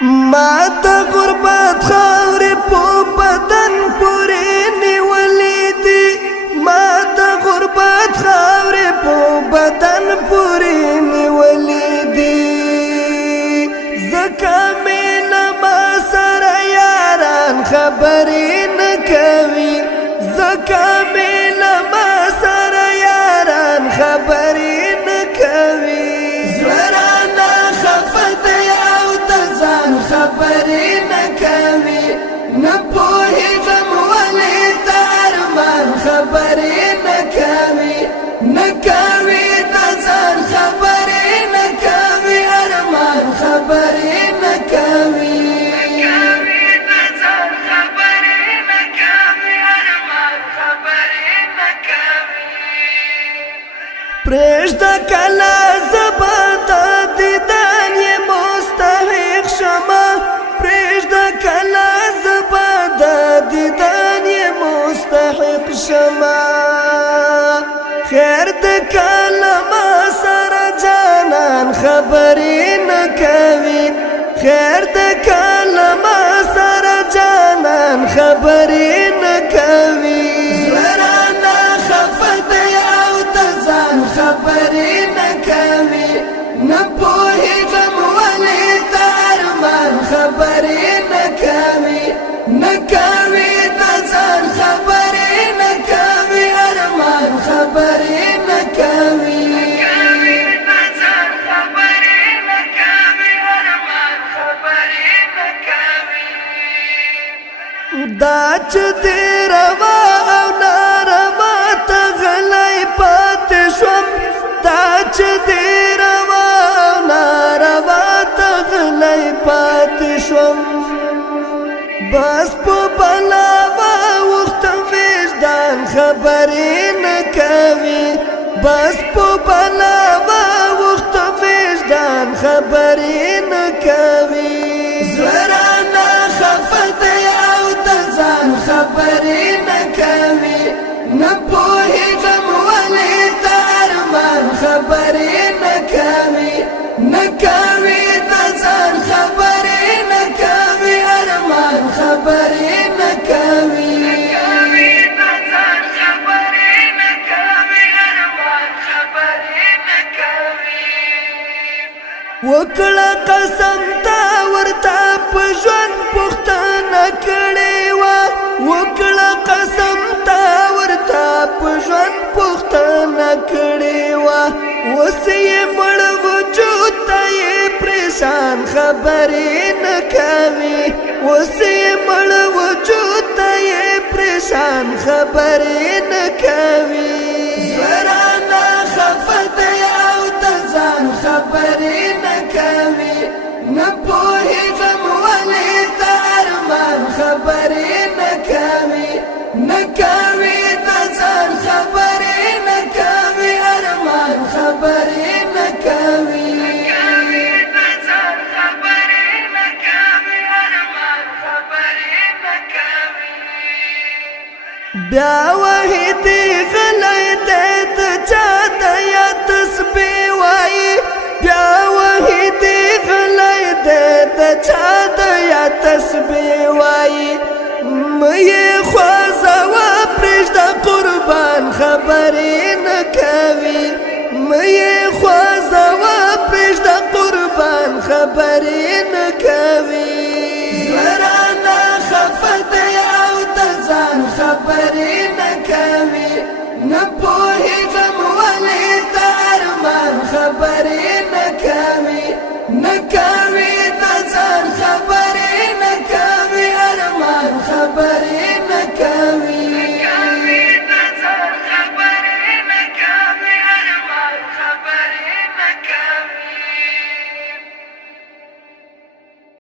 ما ته غربت خاورې په بدن پورې نیولې دي، ما ته غربت خاورې په بدن پورې نیولې دي. ځکه مې له ما سره یاران خبرې نه کوي، ځکه مې له ما سره یاران خبرې نه کوي. زړه رانه خفه دی او د ځان خبرې نه کوي، نه پوهېږم ولې د ارمان خبرې نه کوي، نه کوي د ځان خبرې نه کوي، ارمان خبرې نه کوي. پرېږده کله زه به د دیدن یې مستحق شمه، پرېږده کله زه به د دیدن یې مستحق شمه. خیر د کله ما سره جانان خبرې نه کوي، خیر د کله ما سره جانان خبرې نه کوي. خبرې نه کوي، نه پوهېږم ولې د ارمان خبرې نه کوي، نه کوي د ځان خبرې نه کوي، ارمان خبرې نه کوي. دا چې دې روا او ناروا ته غلی پاتې شوم، دا چې دې روا او ناروا ته غلی پاتې شوم. بس په بلا واوښتم وجدان خبرې نه کوي، بس په بلا واوښتم وجدان خبرې نه کوي. زړه رانه خفه دی او د ځان خبرې نه کوي، نه پوهېږم ولې د ارمان خبرې نه کوي، نه کوي د ځان خبرې نه کوي، ارمان خبرې نه کوي. وکړه قسم تا ورته په ژوند پوښتنه کړې وه، وکړه قسم تا ورته په ژوند پوښتنه کړې وه. اوس یې مړ وجود ته یې پریشان خبرې نه کوي، اوس یې مړ وجود ته یې پریشان خبرې نه کوي. زړه رانه خفه دی او د ځان خبرې نه کوي، نه پوهېږم ولې د ارمان خبرې نه کوي، نه کوي د ځان خبرې نه کوي، ارمان خبرې نه کوي. بیا وحیدې غلی دی د چا د یا تسبیح وایي، بیا وحیدې غلی دی د چا د یا تسبیح وایي. مه یې خوځوه پرېږده قربان خبرې نه کوي، مه یې خوځوه پرېږده قربان خبرې نه کوي.